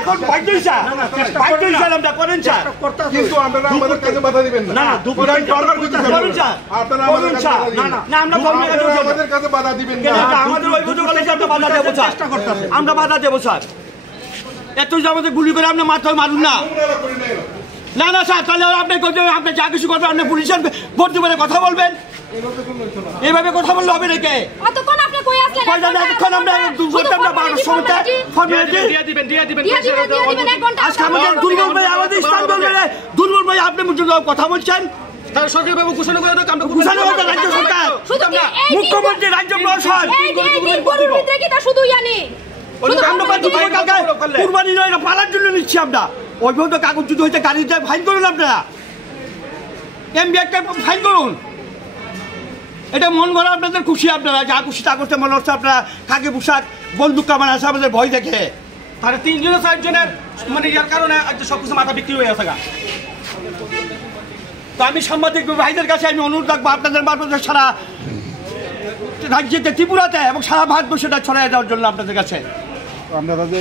এখন বাইদ্যই sir বাইদ্যই sir আমরা করেন স্যার কিন্তু আপনারা আমাদের কাছে বাধা দিবেন না। না না দুপুরে করেন স্যার আপনারা আমাদের কাছে না আমরা আমাদের কাছে বাধা দিবেন না। আমাদের ওই বুঝো কলেজে আমরা বাধা দেবো স্যার, আমরা বাধা দেবো স্যার। এত যে আমাদের গুলি করে আপনি মাথায় মারুন না। না না স্যার, তাহলে আপনি যা কিছু করবেন আপনি পুলিশের ভর্তি করে কথা বলবেন, এইভাবে কথা বললে হবে নাকি? অতক্ষণ আপনি কই আসলেন? এখন আমরা 12টার সময়তে ফর্মালিটি দিয়ে দিবেন এক ঘন্টা। আজকে আমাদের দুর্বল ভাই আমাদের স্থান বলবেন, দুর্বল ভাই আপনি কথা বলছেন। সরকার বাবু ঘোষণা করে রাজ্য সরকার, মুখ্যমন্ত্রী, রাজ্য প্রশাসন শুধু জানি কুরবানি নয়, পালার জন্য নিচ্ছি আমরা। ওইভাবে তো কাগজ যদি হয়েছে গাড়িতে ফাইন করুন, আপনারা এমবি একটা ফাইন করুন। এটা মন ভরা আপনাদের খুশি, আপনারা যা খুশি তা করতে মনে হচ্ছে। আপনারা খাকি পোশাক বন্দুক কামান আছে আমাদের ভয় দেখে। তাহলে 3-4জনের মানে ইয়ার কারণে সবকিছু মাথা বিক্রি হয়ে আছে। তো আমি সাংবাদিক ভাইদের কাছে আমি অনুরোধ রাখবো আপনাদের মারফত সারা রাজ্যেতে, ত্রিপুরাতে এবং সারা ভারতবর্ষটা ছড়াই দেওয়ার জন্য আপনাদের কাছে। আপনারা যে